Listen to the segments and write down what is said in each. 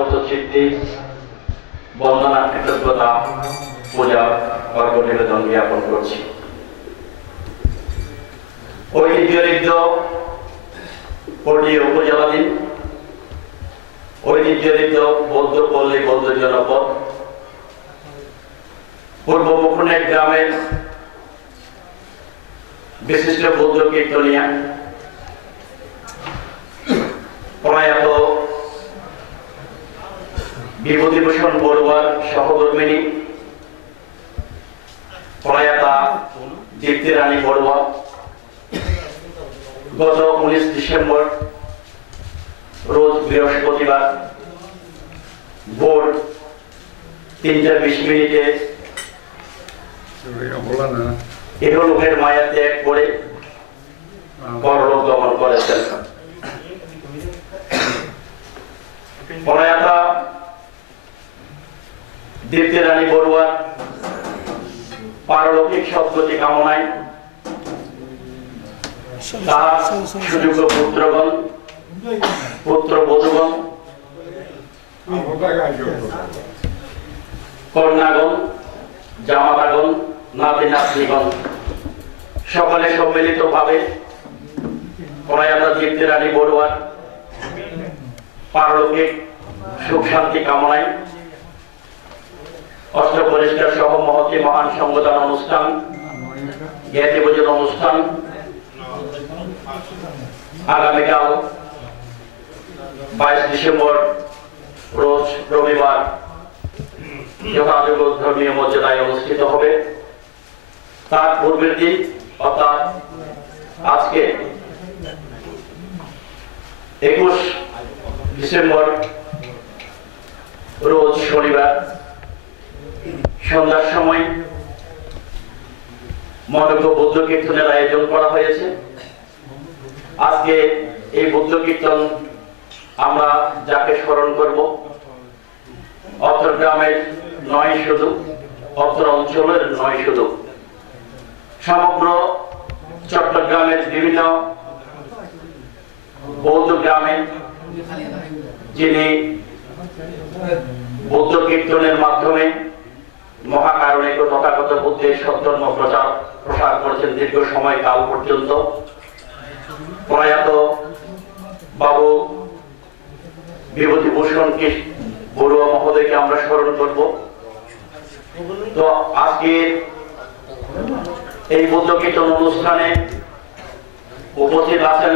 আগত চিত্তে বন্দনা কৃতজ্ঞতা পূজা অর্ঘ্য নিবেদন জ্ঞাপন করছি। ঐতিহ্যঋদ্ধ পল্লী উপজেলাধীন ঐতিহ্যঋদ্ধ বৌদ্ধ পল্লী বৌদ্ধ জনপদ পূর্ব মুকুন্নেট গ্রামের বিশিষ্ট বৌদ্ধ কীর্তনিয়া প্রয়াত বিভূতিভূষণ বড়ুয়ার সহধর্মিণী প্রয়াতা দীপ্তি রানী বড়ুয়া গত 19 ডিসেম্বর রোজ বৃহস্পতিবার ভোর 3:20 ইহলোকের মায়া ত্যাগ করে পরলোক গমন করেছেন। প্রয়াতা দীপ্তি রানী বড়ুয়ার পারলৌকিক সদ্গতি কামনায় তার সুযোগ্য পুত্রগণ পুত্রবধূগণ কন্যাগণ জামাতাগণ নাতি নাতনিগণ সকলে সম্মিলিত ভাবে প্রয়াতা দীপ্তি রানী বড়ুয়ার পারলৌকিক সুখ শান্তি কামনায় অষ্ট পরিষ্কার সহ মহতি মহান সংগঠন অনুষ্ঠান জ্ঞাতি ভোজন অনুষ্ঠান আগামীকাল 22 ডিসেম্বর রোজ রবিবার যথাযোগ্য ধর্মীয় মর্যাদায় অনুষ্ঠিত হবে। তার পূর্বের দিন অর্থাৎ আজকে 21 ডিসেম্বর রোজ শনিবার সন্ধ্যার সময় মনোজ্ঞ বৌদ্ধ কীর্তনের আয়োজন করা হয়েছে। আজকে এই বৌদ্ধ কীর্তন আমরা যাকে স্মরণ করব অত্র গ্রামের নয় শুধু অত্র অঞ্চলের নয় শুধু সমগ্র চট্টগ্রামের বিভিন্ন বৌদ্ধ গ্রামে যিনি বৌদ্ধ কীর্তনের মাধ্যমে মহাকারণিক ও তথাগত বুদ্ধের সদ্ধর্ম প্রসার করেছেন দীর্ঘ সময় কাল পর্যন্ত। প্রয়াত বাবু বিভূতিভূষণ বড়ুয়া মহোদয়কে আমরা স্মরণ করব। তো আজকে এই বৌদ্ধ কীর্তন অনুষ্ঠানে উপস্থিত আছেন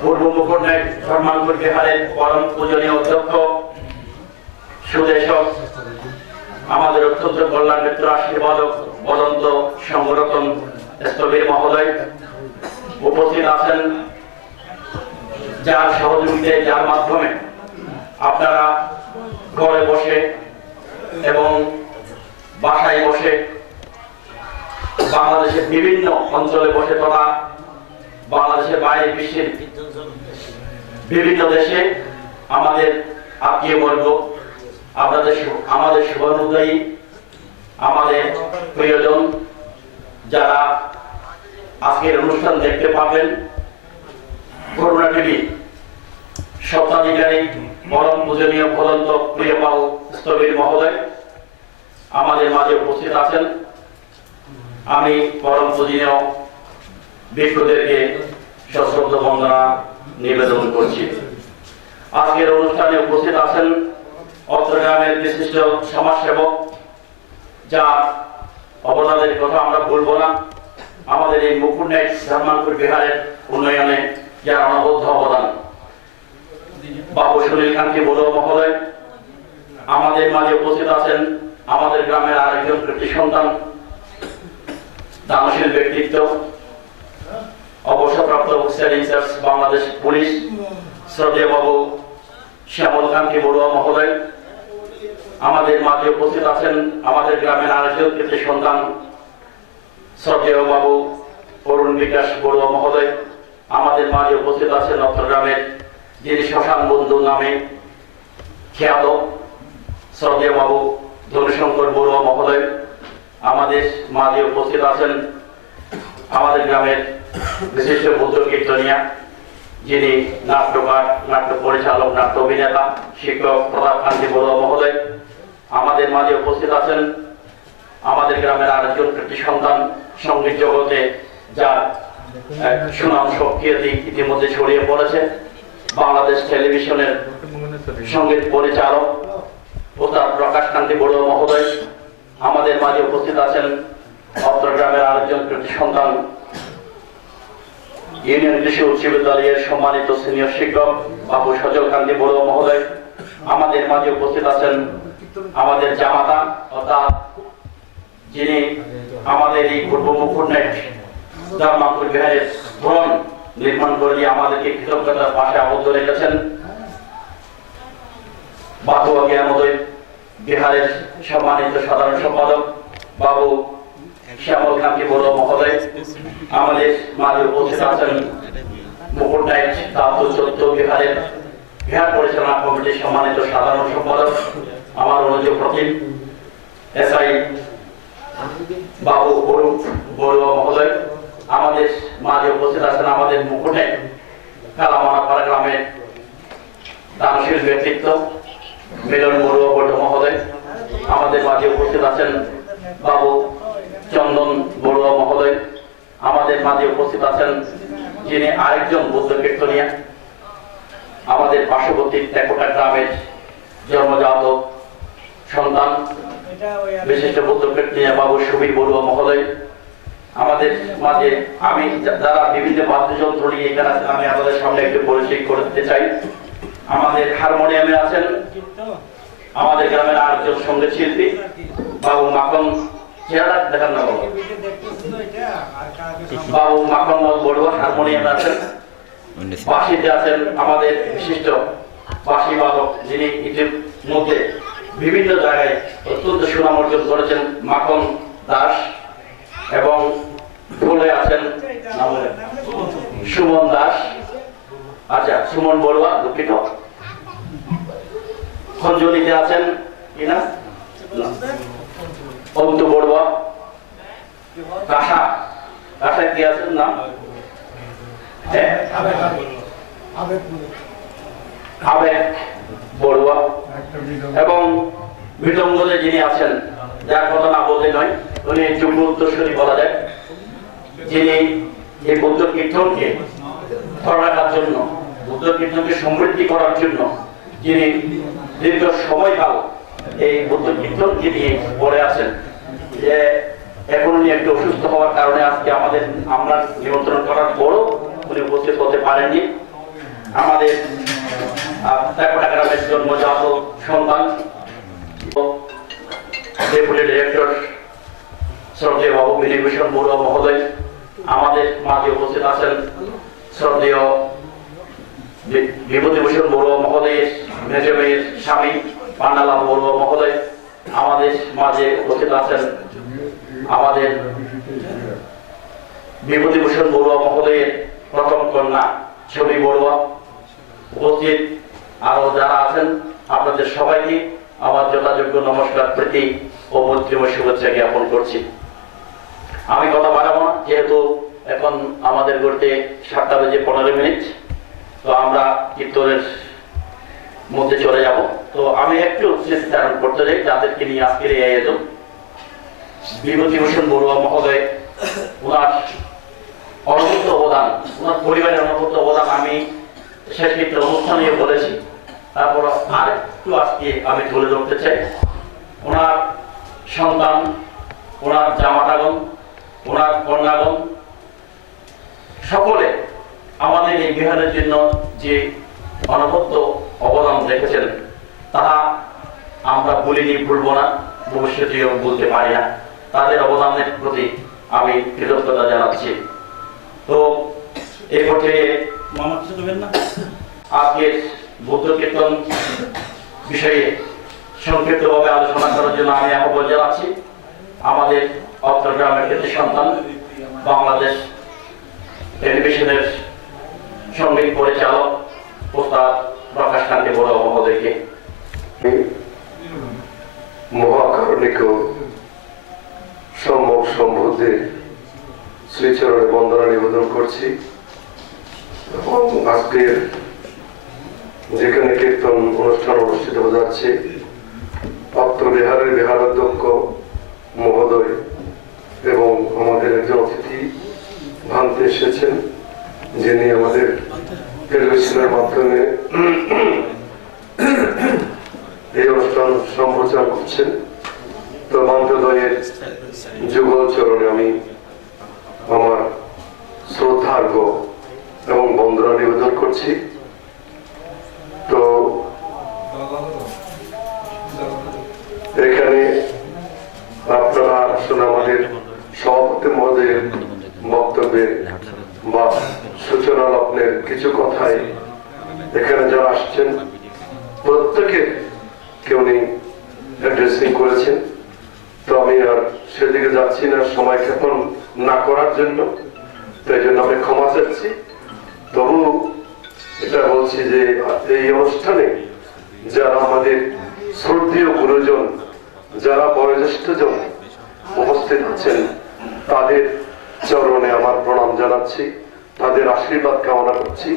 পূর্ব মুকুন্নেট ধর্মাঙ্কুর বিহারের পরম পূজনীয় অধ্যক্ষ সুদেশক আমাদের অত্যন্ত কল্যাণ মিত্র আশীর্বাদক বদন্ত সংগঠন স্থবির মহোদয় উপস্থিত আছেন, যার সহযোগিতায় যার মাধ্যমে আপনারা ঘরে বসে এবং বাসায় বসে বাংলাদেশের বিভিন্ন অঞ্চলে বসে তথা বাংলাদেশের বাইরে বিশ্বের বিভিন্ন দেশে আমাদের আত্মীয় বর্গ আমাদের শুভানুযায়ী আমাদের প্রিয়জন যারা আজকের অনুষ্ঠান দেখতে পাবেন করুণা টিভি স্বত্বাধিকারী পরম পূজনীয় বদন্ত প্রিয়পাল স্থবির মহোদয় আমাদের মাঝে উপস্থিত আছেন। আমি পরম পূজনীয় ভিক্ষুদেরকে সশ্রদ্ধ বন্দনা নিবেদন করছি। আজকের অনুষ্ঠানে উপস্থিত আছেন অত্র গ্রামের বিশিষ্ট সমাজসেবক, যার অবদানের কথা আমরা ভুলব না। আমাদের এই মুকুন্নেট ধর্মাঙ্কুর বিহারের উন্নয়নে যার অনবদ্য অবদান বাবু সুনীল কান্তি বড়ুয়া মহোদয় আমাদের মাঝে উপস্থিত আছেন। আমাদের গ্রামের আরেকজন কৃতি সন্তান, দানশীল ব্যক্তিত্ব, অবসরপ্রাপ্ত অফিসার ইনচার্জ বাংলাদেশ পুলিশ শ্রদ্ধেয় বাবু শ্যামল কান্তি বড়ুয়া মহোদয় আমাদের মাঝে উপস্থিত আছেন। আমাদের গ্রামের আরেকজন কৃতি সন্তান শ্রদ্ধেয় বাবু অরুণ বিকাশ বড়ুয়া মহোদয় আমাদের মাঝে উপস্থিত আছেন। অত্র গ্রামের যিনি শ্মশান বন্ধু নামে খ্যাত শ্রদ্ধেয় বাবু ধনুশঙ্কর বড়ুয়া মহোদয় আমাদের মাঝে উপস্থিত আছেন। আমাদের গ্রামের বিশিষ্ট বৌদ্ধ কীর্তনিয়া যিনি নাট্যকার, নাট্য পরিচালক, নাট্য অভিনেতা, শিক্ষক প্রতাপ কান্তি বড়ুয়া মহোদয়। আমাদের মাঝে উপস্থিত আছেন আমাদের গ্রামের আরেকজন কৃতি সন্তান, সঙ্গীত জগতে যার সুনাম সক্রিয়তি ইতিমধ্যে ছড়িয়ে পড়েছে, বাংলাদেশ টেলিভিশনের সঙ্গীত পরিচালক প্রতাপ প্রকাশ কান্তি বড়ুয়া মহোদয়। আমাদের মাঝে উপস্থিত আছেন অত্র গ্রামের আরেকজন কৃতি সন্তান, ইউনিয়ন কৃষি উচ্চ বিদ্যালয়ের সম্মানিত সিনিয়র শিক্ষক বাবু সজল কান্তি বড়ুয়া মহোদয়। আমাদের মাঝে উপস্থিত আছেন আমাদের জামাতা অর্থাৎ যিনি আমাদের এই পূর্ব মুকুটনেট ধর্মাকুর বিহারের ভবন নির্মাণ করে দিয়ে আমাদেরকে কৃতজ্ঞতার পাশে আবদ্ধ রেখেছেন, বাতুয়া জ্ঞানোদয় বিহারের সম্মানিত সাধারণ সম্পাদক বাবু শ্যামল কান্তি বড়ুয়া মহোদয়। আমাদের মাঝে উপস্থিত আছেন মুকুটনাইট দাউদ চৌদ্দ বিহারের বিহার পরিচালনা কমিটির সম্মানিত সাধারণ সম্পাদক আমার অনুজ প্রতিম এসআই বাবু অরূপ বড়ুয়া মহোদয়। আমাদের মাঝে উপস্থিত আছেন আমাদের মুকুটনাইট কালামানাপাড়া গ্রামের দানশীল ব্যক্তিত্ব মিলন বড়ুয়া বড় মহোদয়। আমাদের মাঝে উপস্থিত আছেন বাবু চন্দন বড়ুয়া মহোদয়। আমাদের মাঝে উপস্থিত আছেন যিনি আরেকজন বৌদ্ধ কীর্তনিয়া, আমাদের পার্শ্ববর্তী তেকোটা গ্রামের জন্মজাত সন্তান বিশিষ্ট বৌদ্ধ কীর্তনিয়া বাবু সুবীর বড়ুয়া মহোদয়। আমাদের মাঝে আমি যারা বিভিন্ন বাদ্যযন্ত্র নিয়ে এখানে আছেন আমি আপনাদের সামনে একটু পরিচয় করতে চাই। আমাদের হারমোনিয়ামে আছেন আমাদের গ্রামের আরেকজন সঙ্গীত শিল্পী বাবু মাখন, চেহারা দেখান না বাবু, বাবু মাখন বড়ুয়া হারমোনিয়ামে আছেন। বাঁশিতে আছেন আমাদের বিশিষ্ট বাঁশি বাদক যিনি ইতিমধ্যে বিভিন্ন জায়গায় অত্যন্ত সুনাম অর্জন করেছেন, মাখন দাস। এবং ফুলে আছেন সুমন দাস, আচ্ছা সুমন বড়ুয়া দুঃখিত। খঞ্জলিতে আছেন কিনা অন্তু বড়ুয়া। কাঁসায় কি আছেন নাম আবেগ বড়ুয়া। এবং বিলম্বনে যিনি আছেন যার কথা না বলতে নয়, উনি যুগ্ম উত্তরসূরি বলা যায়, যিনি এই বৌদ্ধ কীর্তনকে ধরে রাখার জন্য, বৌদ্ধ কীর্তনকে সমৃদ্ধি করার জন্য যিনি দীর্ঘ সময়কাল এই বৌদ্ধ কীর্তনকে নিয়ে পড়ে আছেন। যে এখন উনি একটু অসুস্থ হওয়ার কারণে আজকে আমরা নিমন্ত্রণ করার পরও উনি উপস্থিত হতে পারেননি। আমাদের তেকোটা গ্রামের জন্মজাত সন্তান ডেপুটি ডিরেক্টর শ্রদ্ধেয় বাবু বিনিভূষণ বড়ুয়া মহোদয়। আমাদের মাঝে উপস্থিত আছেন শ্রদ্ধেয় বিভূতিভূষণ বড়ুয়া মহোদয়ের মেজ মেয়ের স্বামী পান্নালাল বড়ুয়া মহোদয়। আমাদের মাঝে উপস্থিত আছেন আমাদের বিভূতিভূষণ বড়ুয়া মহোদয়ের প্রথম কন্যা ছবি বড়ুয়া। উপস্থিত আরো যারা আছেন আপনাদের সবাইকে আমার যথাযোগ্য নমস্কার, প্রীতি ও মৈত্রীময় শুভেচ্ছা জ্ঞাপন করছি। আমি কথা বাড়াবো না, যেহেতু এখন আমাদের গড়তে 7:15। তো আমরা কীর্তনের মধ্যে চলে যাব। তো আমি একটু স্মৃতিচারণ করতে চাই যাদেরকে নিয়ে আজকের এই আয়োজন। বিভূতিভূষণ বড়ুয়া মহোদয়, ওনার অনবদ্য অবদান, ওনার পরিবারের অনবদ্য অবদান আমি শেষ ক্ষেত্রে অনুষ্ঠানে বলেছি, তারপর আর একটু আজকে আমি তুলে ধরতে চাই। ওনার সন্তান, ওনার জামাতাগণ, ওনার কন্যাগণ সকলে আমাদের এই বিহারের জন্য যে অনবদ্য অবদান রেখেছেন তাহা আমরা বলিনি, ভুলবো না, ভবিষ্যতেও বলতে পারি না। তাদের অবদানের প্রতি আমি কৃতজ্ঞতা জানাচ্ছি। তো এই পর্যায়ে আজকের বৌদ্ধ কীর্তন বিষয়ে সংক্ষিপ্তভাবে আলোচনা করার জন্য আমি আহ্বান জানাচ্ছি আমাদের অত্র গ্রামের কৃতি সন্তান, বাংলাদেশ টেলিভিশনের সঙ্গীত পরিচালক প্রতাপ প্রকাশ কান্তি বড়ুয়া মহোদয়কে। মহাকারণিক সম্যক সম্বুদ্ধের শ্রীচরণে বন্দনা নিবেদন করছি এবং আজকে যেখানে কীর্তন অনুষ্ঠান অনুষ্ঠিত হয়ে যাচ্ছে, অত্র বিহারের বিহারাধ্যক্ষ মহোদয় এবং আমাদের একজন অতিথি ভান্তে এসেছেন, যিনি আমাদের টেলিভিশনের মাধ্যমে এই অনুষ্ঠান সম্প্রচার করছেন। তো ভান্তদয়ের যুগল চরণে আমি আমার শ্রদ্ধার্ঘ এবং বন্দনা নিবেদন করছি। তো এখানে আপনারা আসলে আমাদের সভাপতি মহোদয়ের বক্তব্যের বা সূচনা লগ্নের কিছু কথাই এখানে যারা আসছেন প্রত্যেকে কেউ নেই অ্যাড্রেসিং করেছেন। তো আমি আর সেদিকে যাচ্ছি না সময় ক্ষেপণ না করার জন্য, তাই জন্য আমি ক্ষমা চাচ্ছি। তবু এটা বলছি যে এই অনুষ্ঠানে যারা আমাদের শ্রদ্ধেয় গুরুজন, যারা বয়োজ্যেষ্ঠজন উপস্থিত আছেন, তাদের চরণে আমার প্রণাম জানাচ্ছি, তাদের আশীর্বাদ কামনা করছি।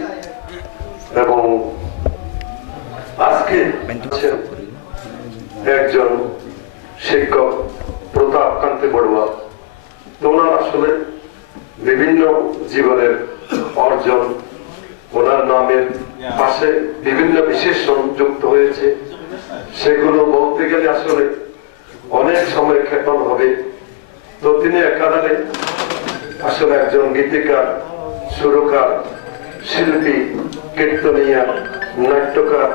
এবং আজকে একজন শিক্ষক প্রতাপ কান্তি বড়ুয়া, ওনার আসলে বিভিন্ন জীবনের অর্জন, ওনার নামের পাশে বিভিন্ন বিশেষণ যুক্ত হয়েছে। সেগুলো বলতে গেলে আসলে অনেক সময় ক্ষেপণ হবে। তো তিনি একাধারে আসলে একজন গীতিকার, সুরকার, শিল্পী, কীর্তনিয়া, নাট্যকার,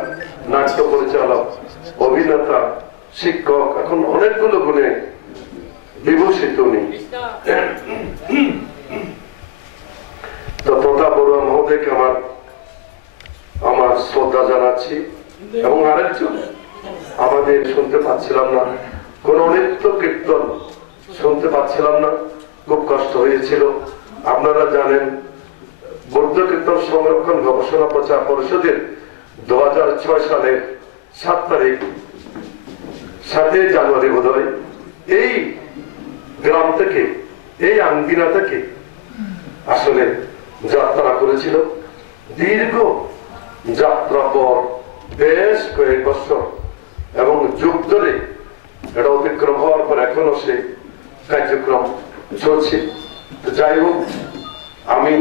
নাট্য পরিচালক, অভিনেতা, শিক্ষক, এখন অনেকগুলো গুণে বিভূষিত উনি। তো প্রতাপ বড়ুয়া মহোদয়কে আমার শ্রদ্ধা জানাচ্ছি। এবং আরেকজন আমাদের শুনতে পাচ্ছিলাম না, কোন নৃত্য কীর্তন শুনতে পাচ্ছিলাম না, খুব কষ্ট হয়েছিল। আপনারা জানেন বৌদ্ধ কীর্তন সংরক্ষণ গবেষণা প্রচার পরিষদের 2006 সালের 7 তারিখ 7 জানুয়ারি বোধহয় এই গ্রাম থেকে, এই আঙ্গিনা থেকে আসলে যাত্রা করেছিল। দীর্ঘ যাত্রা পর বেশ কয়েক বছর এবং যুগ ধরে এটা অতিক্রম হওয়ার পর এখনো সে কার্যক্রম চলছে। যাই হোক, আমি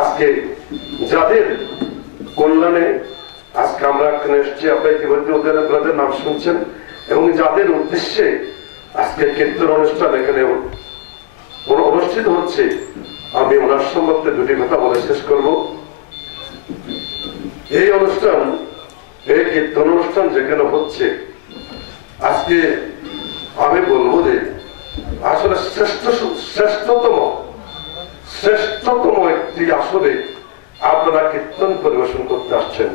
আজকে যাদের কল্যাণে আজকে আমরা এখানে এসেছি, আপনারা ইতিমধ্যে ওদের নাম শুনছেন, এবং যাদের উদ্দেশ্যে আজকে কীর্তন অনুষ্ঠান এখানে অনুষ্ঠিত হচ্ছে, আমি ওনার সম্বন্ধে দুটি কথা বলে শেষ করব। এই অনুষ্ঠান, এই কীর্তন অনুষ্ঠান যেখানে হচ্ছে, আজকে আমি বলবো যে আসলে শ্রেষ্ঠতম একটি আসলে আপনারা কীর্তন পরিবেশন করতে আসছেন।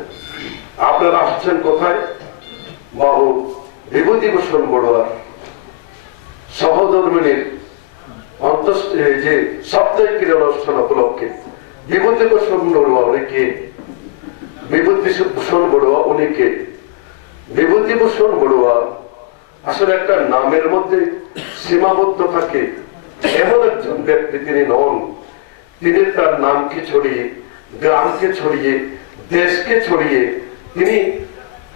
আপনারা আসছেন কোথায়? বাবু বিভূতিভূষণ বড়ুয়ার সহধর্মিনীর যে সাপ্তাহিক ক্রীড়া অনুষ্ঠান উপলক্ষে বিভূতিভূষণ বড়ুয়া উনি কে? বিভূতিভূষণ বড়ুয়া উনি কে? বিভূতিভূষণ বড়ুয়া আসলে একটা নামের মধ্যে সীমাবদ্ধ থাকে এমন একজন ব্যক্তি তিনি নন। তিনি তার নামকে ছড়িয়ে, গ্রামকে ছড়িয়ে, দেশকে ছড়িয়ে তিনি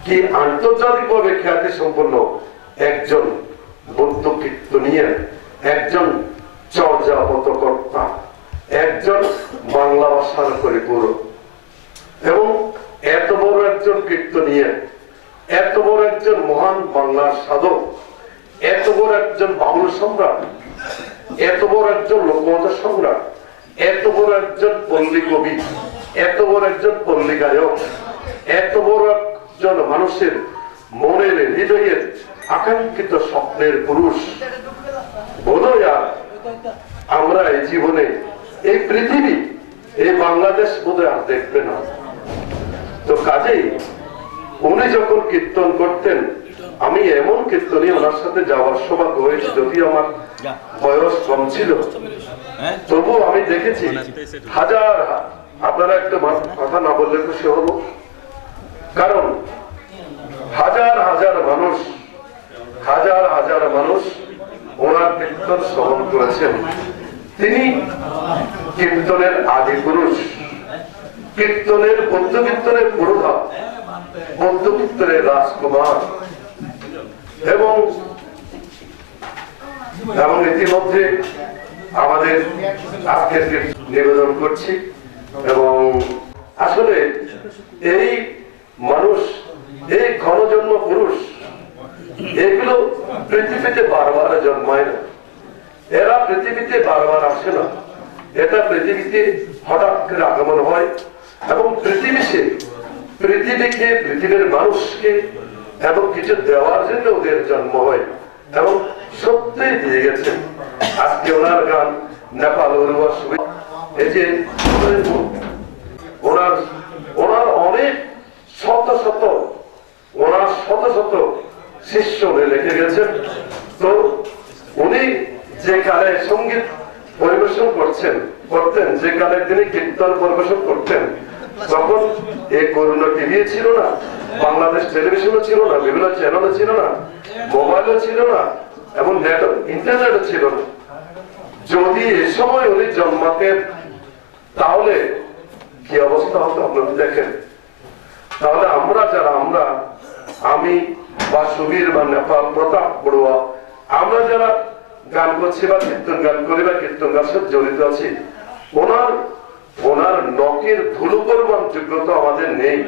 কি আন্তর্জাতিকভাবে খ্যাতি সম্পন্ন একজন বৌদ্ধ কীর্তনিয়া, একজন চর্যাপতকর্তা, একজন বাংলা ভাষার পরিপূরক। এবং এত বড় একজন কীর্তনিয়া, এত বড় একজন মহান বাংলার সাধক, এত বড় একজন বাউল সম্রাট, এত বড় একজন লোকমত সম্রাট, এত বড় একজন পল্লী কবি, এত বড় একজন পল্লী গায়ক, এত বড় একজন মানুষের মনের হৃদয়ের আকাঙ্ক্ষিত স্বপ্নের পুরুষ বোধহয় আর আমরা এই জীবনে, এই পৃথিবী, এই বাংলাদেশ বোধহয় আর দেখবে না। তো কাজেই উনি যখন কীর্তন করতেন, আমি এমন কীর্তনী ওনার সাথে যাওয়ার সৌভাগ্য হয়েছে, যদিও আমার বয়স কম ছিল, তবু আমি দেখেছি হাজার, আপনারা একটা কথা না বললে খুশি হবো, কারণ হাজার হাজার মানুষ ওনার কীর্তন শ্রবণ করেছেন। তিনি কীর্তনের আদি পুরুষ, কীর্তনের বৌদ্ধ কীর্তনের পুরোধা, বৌদ্ধ কীর্তনের রাজকুমার এবং ইতিমধ্যে আমাদের আজকের নিবেদন করছি। এবং আসলে এই মানুষ, এই ঘনজন্ম পুরুষ, এগুলো পৃথিবীতে বারবার জন্মায় না, এরা পৃথিবীতে বারবার আসে না, এটা পৃথিবীতে হঠাৎ করে আগমন হয় এবং পৃথিবীকে, পৃথিবীর মানুষকে এবং কিছু দেওয়ার জন্য ওদের জন্ম হয় এবং সত্যই দিয়ে গেছেন। আজকে ওনার গান নেপাল এই যে ওনার অনেক শত শত শিষ্য লিখে গেছেন। তো উনি যে কালে সঙ্গীত পরিবেশন করতেন, যে কালে তিনি কীর্তন পরিবেশন করতেন, তখন এই করোনা টিভি ছিল না, বাংলাদেশ টেলিভিশনও ছিল না, বিভিন্ন চ্যানেলও ছিল না, মোবাইলও ছিল না এবং ইন্টারনেটও ছিল না। যদি এই সময় উনি জন্মাতেন তাহলে কি অবস্থা হতো আপনারা দেখেন। তাহলে আমি বা সুবীর বা নেপাল প্রতাপ বড়ুয়া, আমরা যারা গান করছি বা কীর্তন গান করি বা কীর্তন গান সাথে জড়িত আছি, ওনার নখের ধুলো পরিমাণ যোগ্যতা আমাদের নেই।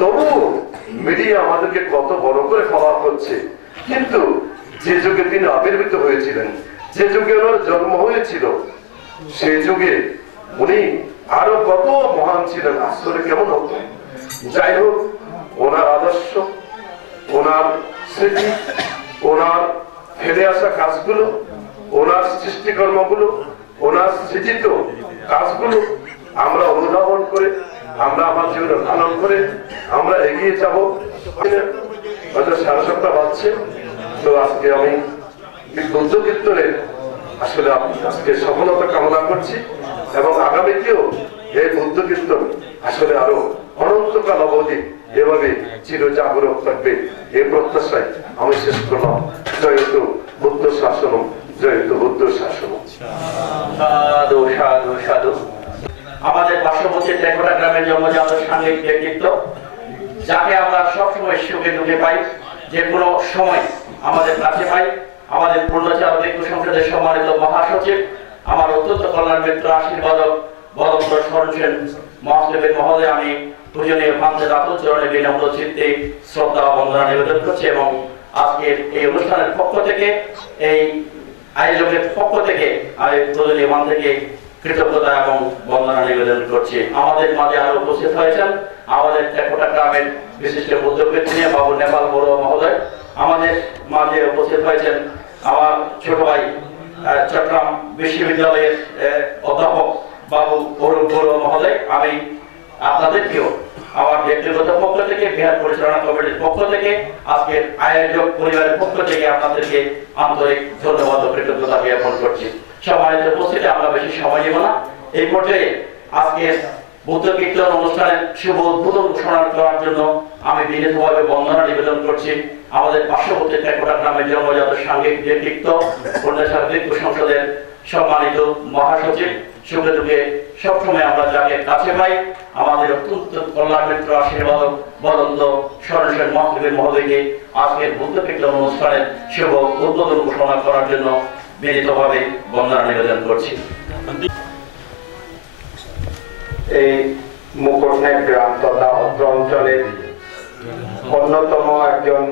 তবু মিডিয়া আমাদেরকে কত বড় করে খাওয়া হচ্ছে। কিন্তু যে যুগে তিনি আবির্ভূত হয়েছিলেন, যে যুগে ওনার জন্ম হয়েছিল, সেই যুগে উনি আরো কত মহান ছিলেন। আসলে কেমন হতো। যাই হোক, ওনার আদর্শ, ওনার স্মৃতি, ওনার ফেলে আসা কাজগুলো, ওনার সৃষ্টিকর্মগুলো, ওনার সৃজিত কাজগুলো আমরা অনুধাবন করে, আমরা আমার জীবনে পালন করে আমরা এগিয়ে যাব। হয়তো 7:30 বাজছে। তো আজকে আমি বৌদ্ধ কীর্তনের আসলে আজকে সফলতা কামনা করছি এবং আগামীতেও এই বৌদ্ধ কীর্তন আসলে আরো অনন্তকাল অবধি এভাবে চির জাগরক থাকবে, এই প্রত্যাশায় আমি শেষ করলাম। জয়তু বুদ্ধ শাসনম, জয়তু বুদ্ধ শাসনম। সাধু সাধু সাধু। আমাদের পার্শ্ববর্তী টেকোটা গ্রামের জন্মজাত সাংঘিক ব্যক্তিত্ব, যাকে আমরা সবসময় সুখে দুঃখে পাই, যে কোনো সময় আমাদের কাছে পাই, আমাদের পূর্ণচার ভিক্ষু সংসদের সম্মানিত মহাসচিব, আমার অত্যন্ত কল্যাণ মিত্র, আশীর্বাদক বরন্ত স্মরণ সেন মহাসচিবের মহোদয়, আমি পূজনীয় ভান্তের আতুল চরণে বিনম্র চিত্তে শ্রদ্ধা বন্দনা নিবেদন করছি এবং আজকের এই অনুষ্ঠানের পক্ষ থেকে, এই আয়োজকের পক্ষ থেকে আমি পূজনীয় ভান থেকে কৃতজ্ঞতা এবং বন্দনা নিবেদন করছি। আমাদের মাঝে আরো উপস্থিত হয়েছেন আমাদের টেকোটা গ্রামের বিশিষ্ট বুদ্ধবৃত্তি নিয়ে বাবু নেপাল বড়ুয়া মহোদয়। আমাদের মাঝে উপস্থিত হয়েছেন আমার ছোট ভাই চট্টগ্রাম বিশ্ববিদ্যালয়ের অধ্যাপক বাবু অরূপ বড়ুয়া মহোদয়। আমি আপনাদেরকেও আমার ব্যক্তিগত পক্ষ থেকে, বিহার পরিচালনা কমিটির পক্ষ থেকে, আজকের আয়োজক পরিবারের পক্ষ থেকে আপনাদেরকে আন্তরিক ধন্যবাদ ও কৃতজ্ঞতা জ্ঞাপন করছি। সম্মানিত উপস্থিতি, আমরা বেশি সময় নেব না। এই পর্যায়ে আজকের বৌদ্ধ কীর্তন অনুষ্ঠানের শুভ উদ্বোধন ঘোষণা করার জন্য আমি বিনীতভাবে বন্দনা নিবেদন করছি আমাদের পার্শ্ববর্তী টেকোটা গ্রামের জন্মজাত সাংঘিক ব্যক্তিত্ব, পূর্ণচার ভিক্ষু সংসদের সম্মানিত মহাসচিব, সুখে দুঃখে সবসময় আমরা যাকে কাছে পাই, আমাদের অত্যন্ত কল্যাণ মিত্র, আশীর্বাদক বরন্ত স্মরণ সেন মহাসচিবের মহোদয়কে আজকের বৌদ্ধ কীর্তন অনুষ্ঠানের শুভ উদ্বোধন ঘোষণা করার জন্য বিনীতভাবে বন্দনা নিবেদন করছি। এই মুকুটনেক গ্রাম তথা অত্র অঞ্চলের অন্যতম একজন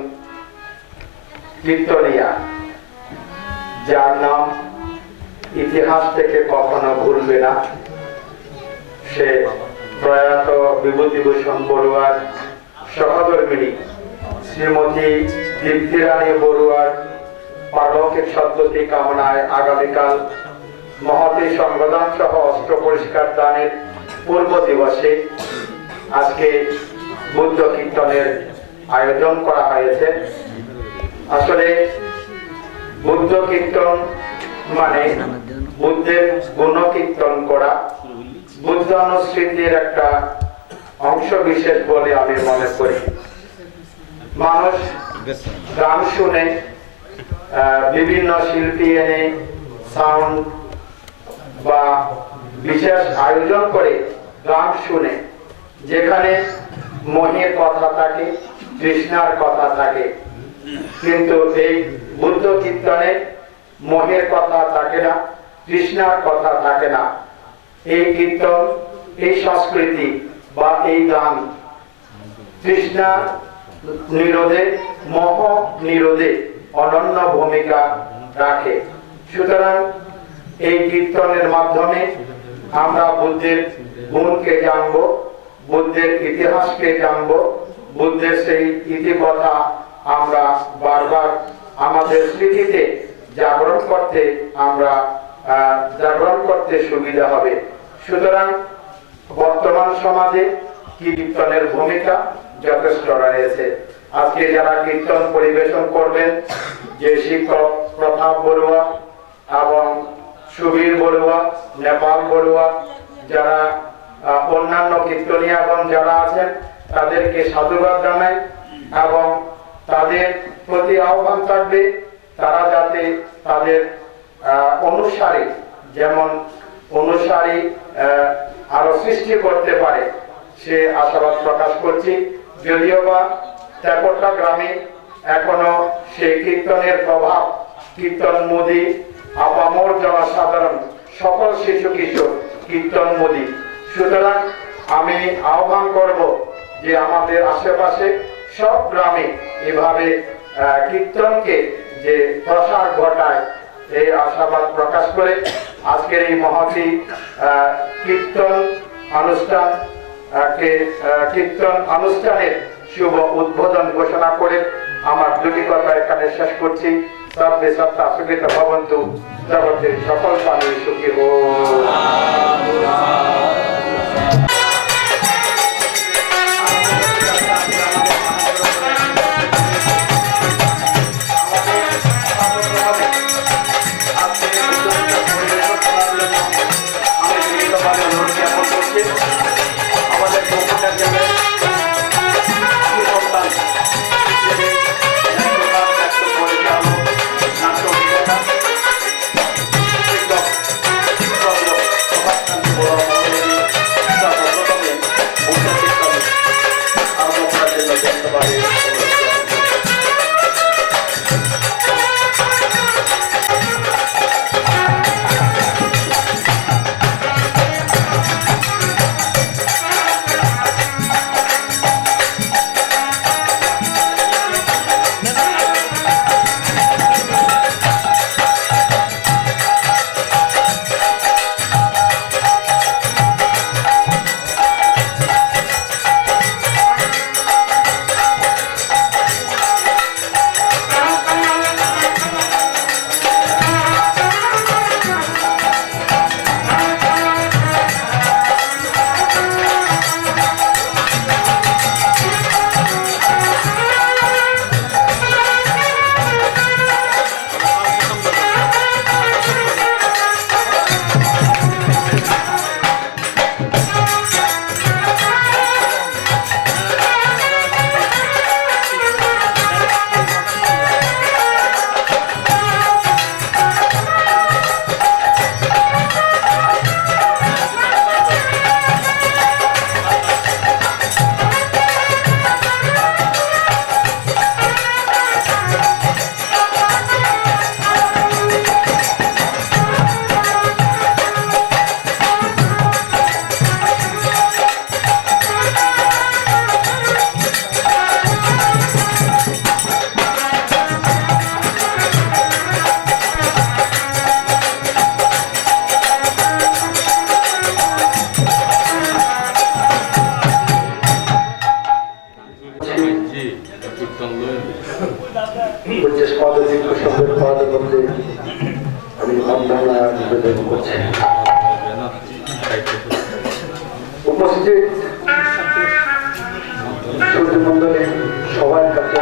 কীর্তনিয়া, যার নাম ইতিহাস থেকে কখনো ভুলবে না, সে প্রয়াত বিভূতিভূষণ বড়ুয়ার সহধর্মিণী শ্রীমতী দীপ্তি রানী বড়ুয়ার পারলৌকিক সদ্গতি কামনায় আগামীকাল মহতী সংবিধান সহ অস্ত্র পরিষ্কার দানের পূর্ব দিবসে আজকে বুদ্ধ কীর্তনের আয়োজন করা হয়েছে। আসলে বুদ্ধ কীর্তন মানে বুদ্ধের গুণ কীর্তন করা, বুদ্ধ অনুস্মৃতির একটা অংশ বিশেষ বলে আমি মনে করি। মানুষ গান শুনে, বিভিন্ন শিল্পী এনে সাউন্ড বা বিশেষ আয়োজন করে গান শুনে, যেখানে মোহের কথা থাকে, তৃষ্ণার কথা থাকে, কিন্তু এই বুদ্ধ কীর্তনে মোহের কথা থাকে না, তৃষ্ণার কথা থাকে না। এই কীর্তন, এই সংস্কৃতি বা এই গান তৃষ্ণা নিরোধে, মোহ নিরোধে অনন্য ভূমিকা রাখে। সুতরাং এই কীর্তনের মাধ্যমে আমরা বুদ্ধের গুণকে জানবো, বুদ্ধের ইতিহাসকে জানবো, বুদ্ধের সেই ইতিকথা আমরা বারবার আমাদের স্মৃতিতে জাগরণ করতে সুবিধা হবে। সুতরাং বর্তমান সমাজে কীর্তনের ভূমিকা যথেষ্ট রয়েছে। আজকে যারা কীর্তন পরিবেশন করবেন, যে শিক্ষক প্রতাপ বড়ুয়া এবং সুবীর বড়ুয়া, নেপাল বড়ুয়া, যারা অন্যান্য কীর্তনিয়াগণ যারা আছেন, তাদেরকে সাধুবাদ জানাই এবং তাদের প্রতি আহ্বান থাকবে তারা যাতে তাদের অনুসারী আরো সৃষ্টি করতে পারে, সে আশাবাদ প্রকাশ করছি। যদিও বা তেপট্টা গ্রামে এখনো সেই কীর্তনের প্রভাব, কীর্তন মোদী, আপামর জনসাধারণ, সকল শিশু কিশোর কীর্তন মোদী। সুতরাং আমি আহ্বান করব যে আমাদের আশেপাশে সব গ্রামে এভাবে কীর্তনকে যে প্রসার ঘটায়, এই আশাবাদ প্রকাশ করে আজকের এই মহতী কীর্তন অনুষ্ঠানের শুভ উদ্বোধন ঘোষণা করে আমার দুটি কথা এখানে শেষ করছি। সর্বে সত্তা সুখিত ভবন্তু, জগতের সকল প্রাণী সুখী হোক। উপস্থিত সূর্যমন্ডলে সবার কাছে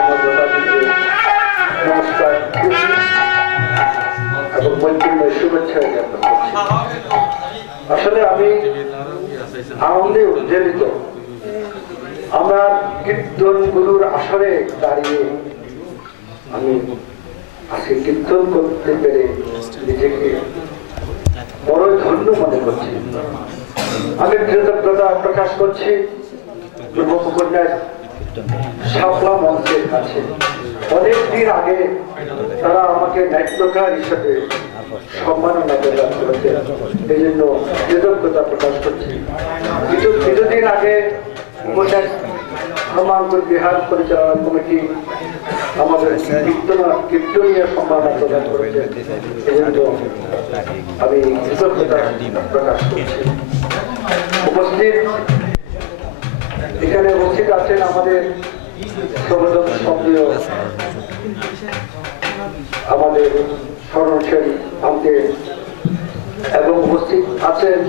নমস্কার এবং মৈত্রীময় শুভেচ্ছা জ্ঞাপন করছি। আসলে আমি আনন্দে উজ্জ্বলিত, আমরা কীর্তন গুরুর আসরে দাঁড়িয়ে আমি আজকে কীর্তন করতে পেরে নিজেকে বড়ই ধন্য মনে করছি। আমি কৃতজ্ঞতা প্রকাশ করছি পূর্বপুকুরনাথ শাপলা মঞ্চের কাছে। অনেকদিন আগে তারা আমাকে নাট্যকার হিসেবে সম্মাননা প্রদান করেছে, এই জন্য কৃতজ্ঞতা প্রকাশ করছি। কিছুদিন আগে উপন্যাস ধর্মাঙ্কুর বিহার পরিচালনা কমিটি আমাদের কীর্তনীয় সম্মাননা প্রদান করেছে, এই জন্য আমি কৃতজ্ঞতা প্রকাশ করছি। এখানে উপস্থিত আছেন আমাদের সক্রিয় আমাদের স্মরণ সেন আনতে, এবং উপস্থিত আছেন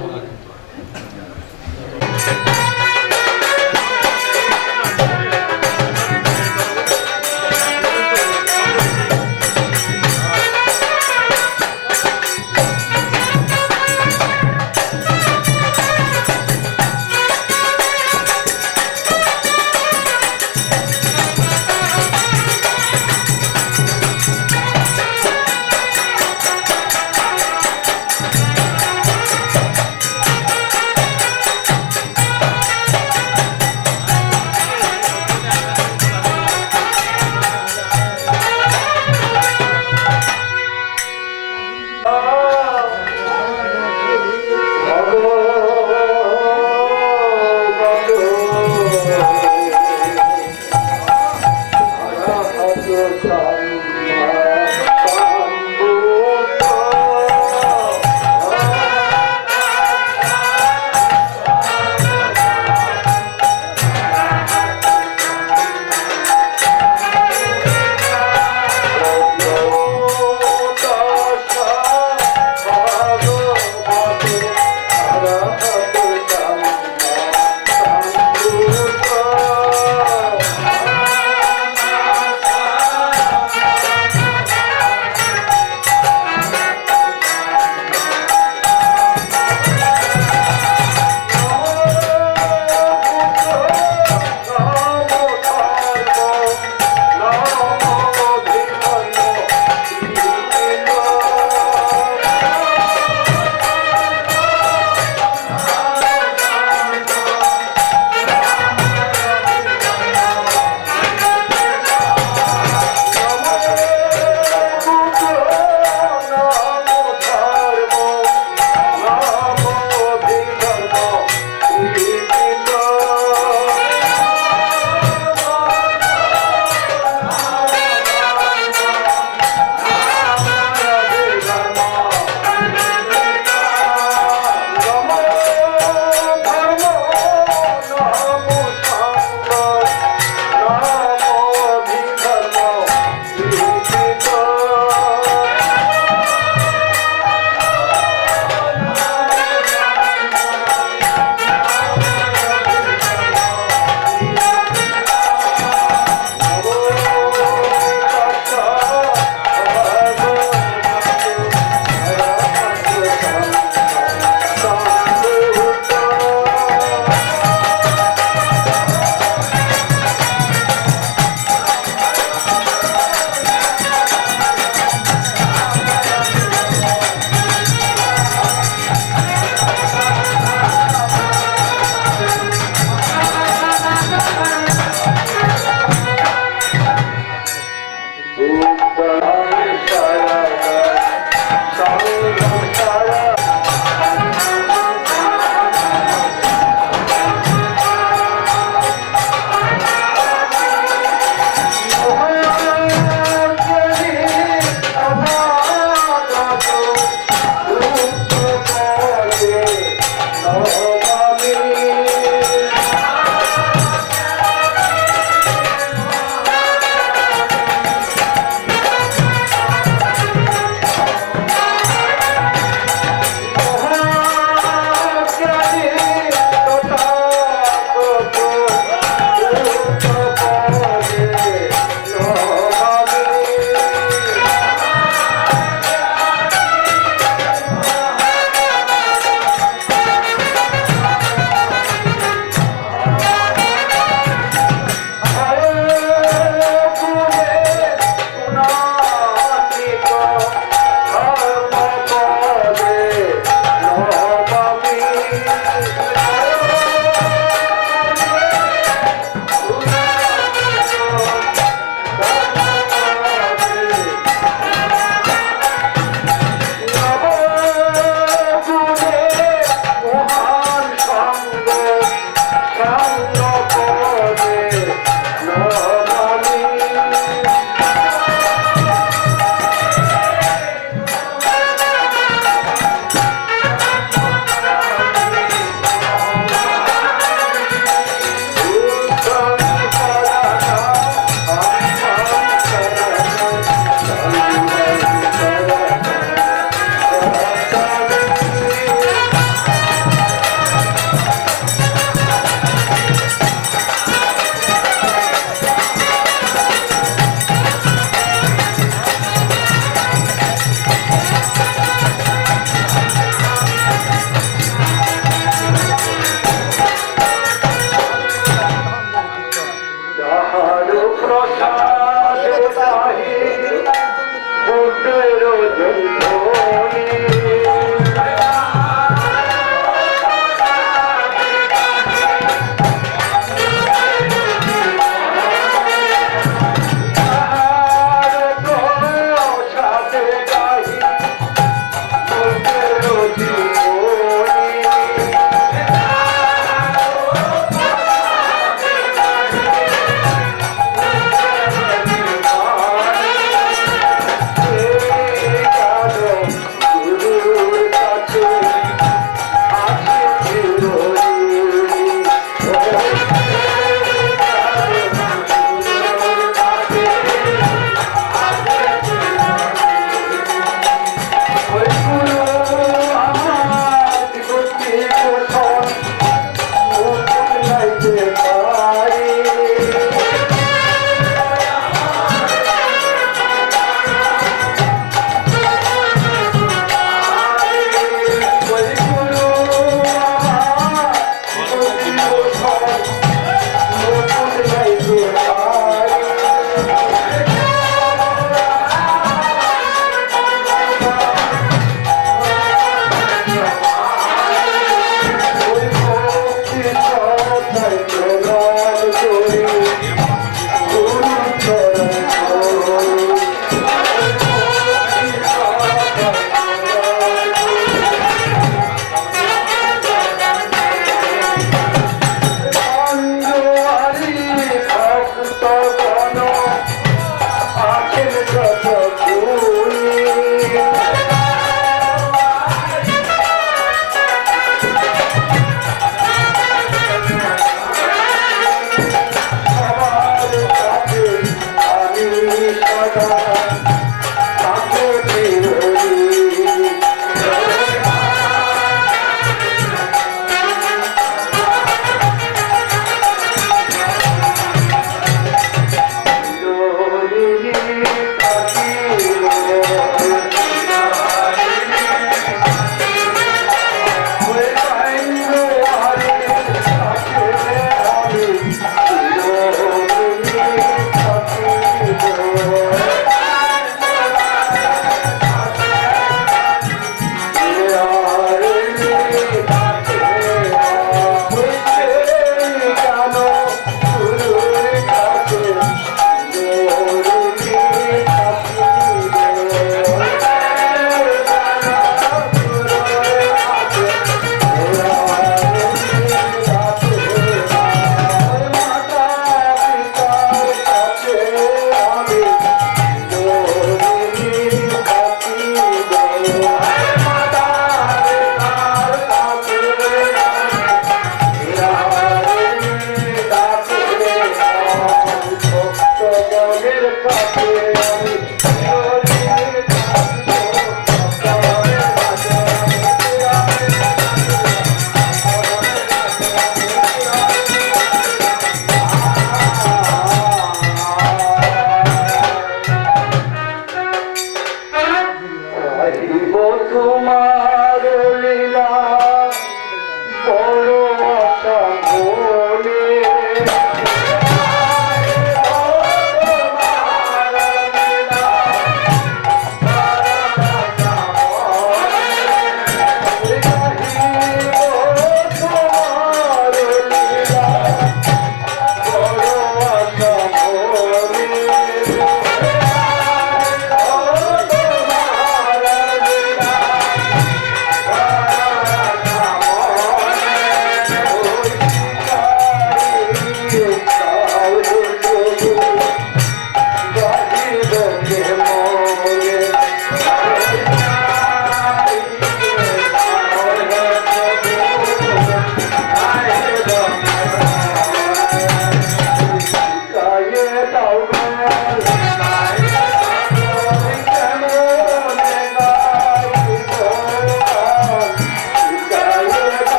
Oh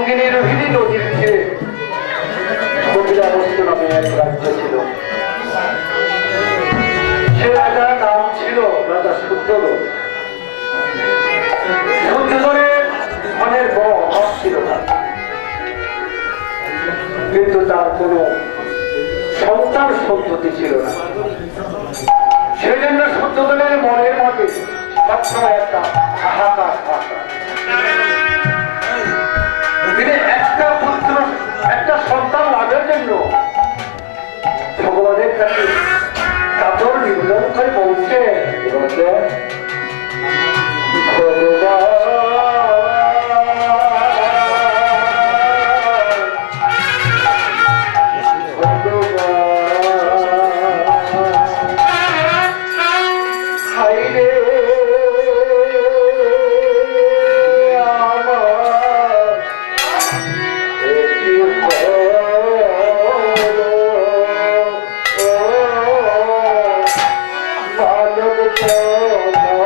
সঙ্গিনী রোহিণী নদীর তীরে কবিরাবস্তু নামে এক রাজ্য ছিল। সে রাজার নাম ছিল রাজা শুদ্ধোদন। শুদ্ধোদনের মনের বড় অভাব ছিল না, কিন্তু তার কোন সন্তান সন্ততি ছিল না। সেই জন্য শুদ্ধোদনের মনের মধ্যে সবসময় একটা হাহাকার ভাষা। তিনি একটা পুত্র, একটা সন্তান লাভের জন্য ভগবানের কাছে কাতর নিবেদন করে বলছে, Oh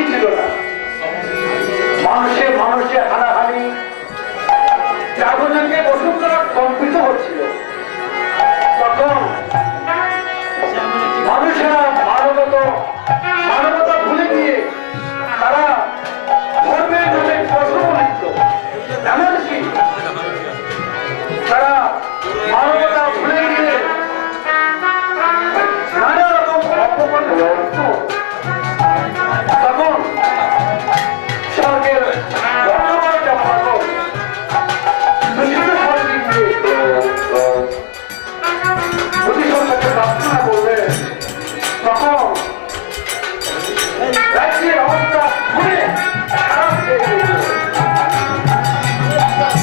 শান্তি ছিল না, মানুষে মানুষে হানাহানি, জাগজনকে বসুন্ধরা কম্পিত হচ্ছিল। তখন মানুষেরা মানবতা ভুলে গিয়ে তারা ধর্মের নামে প্রশ্নবিদ্ধ, এমনকি তারা মানবতা ভুলে গিয়ে নানা রকম অপকর্ম করত। তখন স্বর্গের বর্তমান জামানো দূষিত স্বর্গে গিয়ে প্রতিসরকারকে প্রার্থনা করলেন। তখন রাজ্যের অবস্থা খুবই খারাপ হয়ে গেল।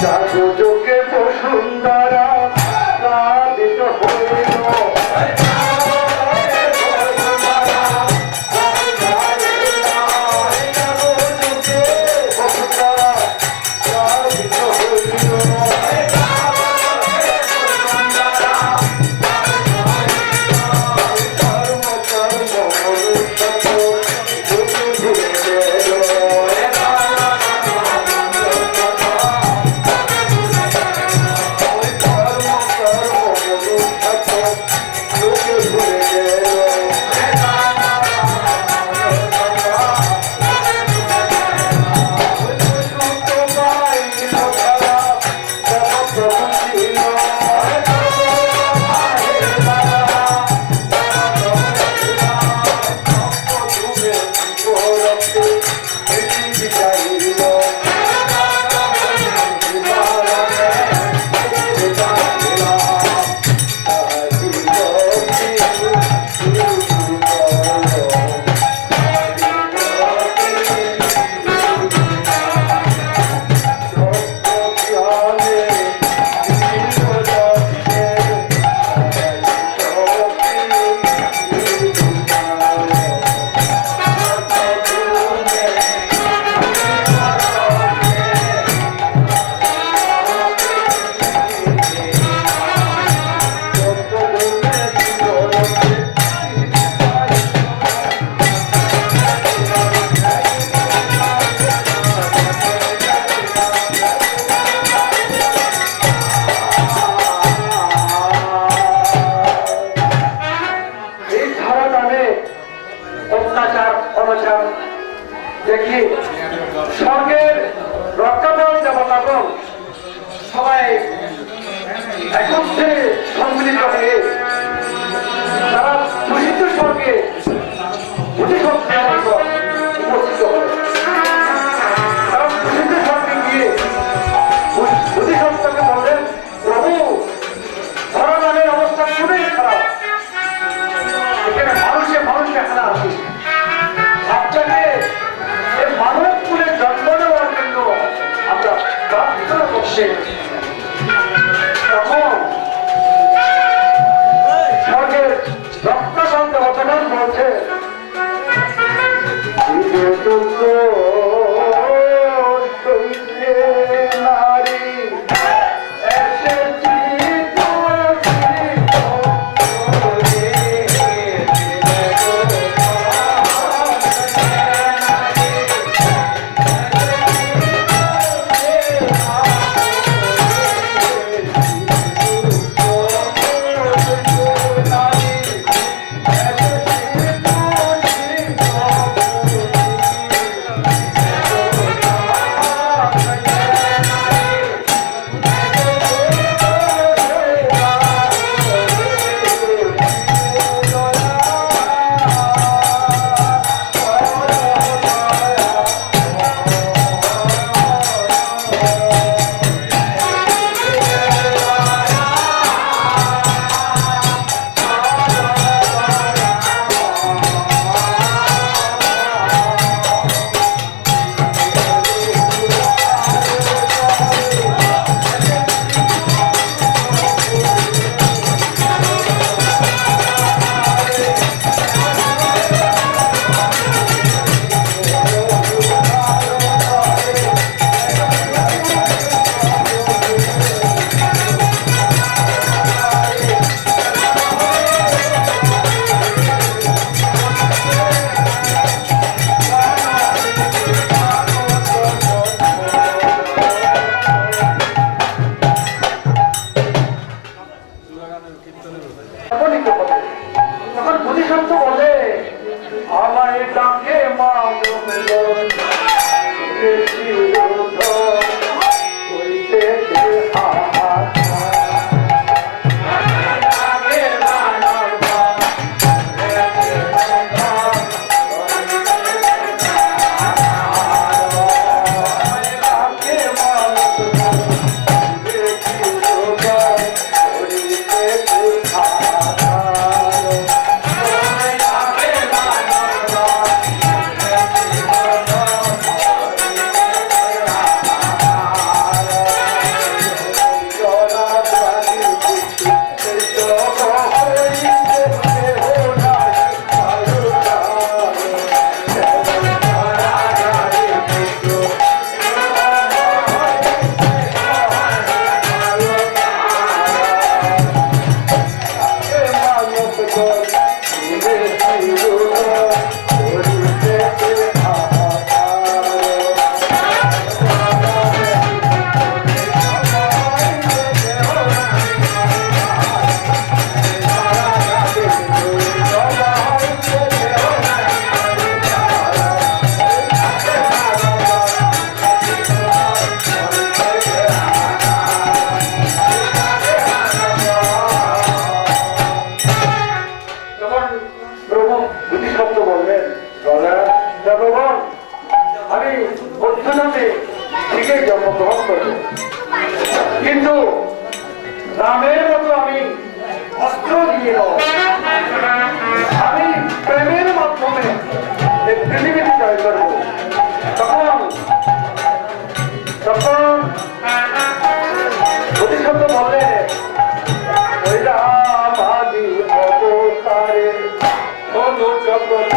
জাগযোগে বসুন্ধরা কাঁদিত হইল। দেখি স্বর্গের রক্ষাবল দেবতাগণ সবাই একত্রে সম্মিলিত হয়ে তারা দূষিত স্বর্গে উপস্থিত হল। তারা দূষিত স্বর্গে গিয়ে অধিসত্তাকে বললেন, প্রভু ধরাধামের অবস্থা খুবই খারাপ, এখানে মানুষে মানুষে হানা আছে, আপনাকে এই মানব কুলে জন্ম নেওয়ার জন্য আমরা প্রার্থনা করছি। তখন স্বর্গের রক্তকান্ত অবদান বলছে, নারী বোধিসত্ত্ব বলে আমায় ডাকে মানব আমি বৌদ্ধনামে ঠিকই জন্মগ্রহণ করব, কিন্তু রামের মতো আমি অস্ত্র দিয়ে নয়, আমি প্রেমের মাধ্যমে এই পৃথিবীতে জয় করব। তখন বোধিসত্ত্ব বলে ওই রামাদি অবতারে অনু জগৎ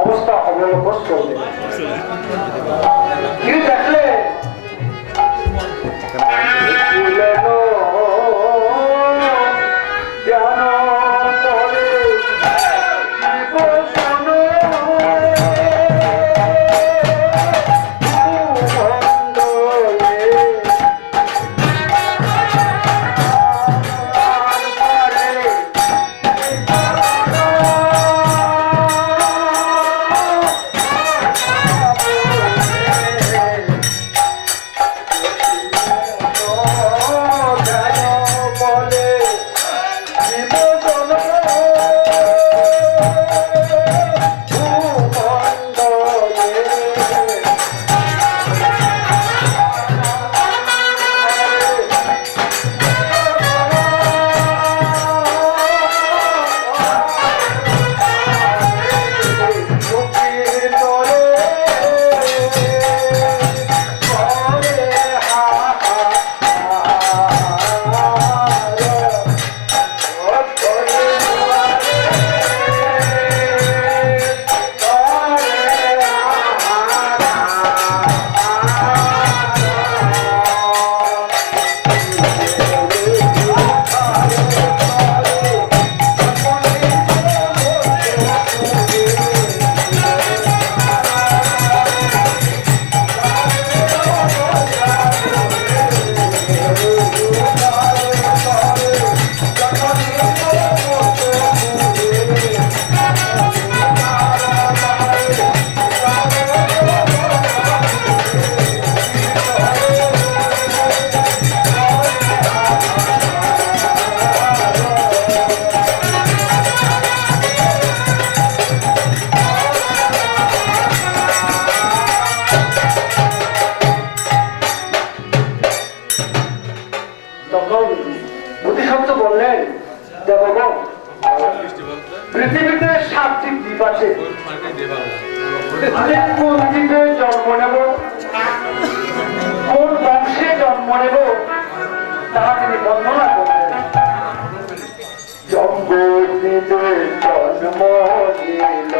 অবস্থা অবলম্বন করবে। কি দেখলে বুদ্ধিসত্ত্ব বললেন, দেবগণ, পৃথিবীতে 7টি দ্বীপ আছে। আমি কোন দ্বীপে জন্ম নেব, কোন বংশে জন্ম নেব, তাহা তিনি বর্ণনা করলেন। জম্বুদ্বীপে জন্ম নিল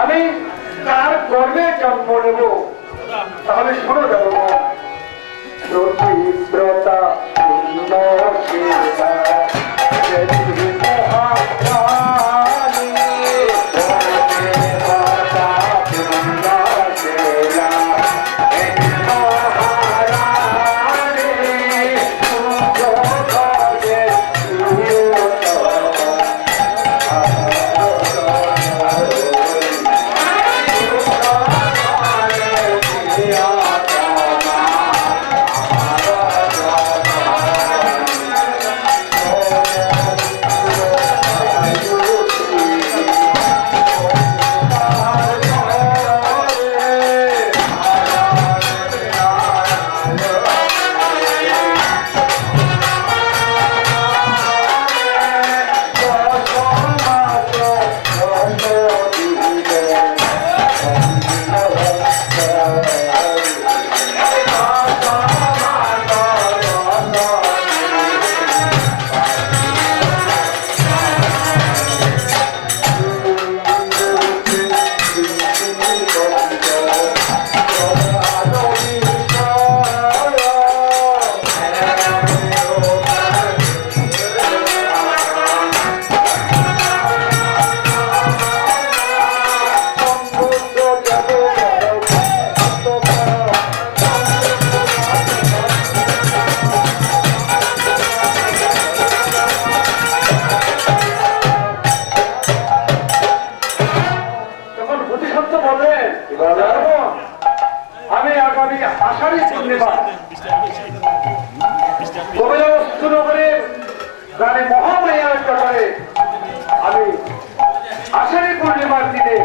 আমি তার গর্বে জন্ম নেব। তাহলে শোনো দেব, প্রতিব্রতা আমি আগামী আষাঢ়ী পূর্ণিমা নগরে রানী মহামায়ার চটরে আমি আষাঢ়ী পূর্ণিমার দিনে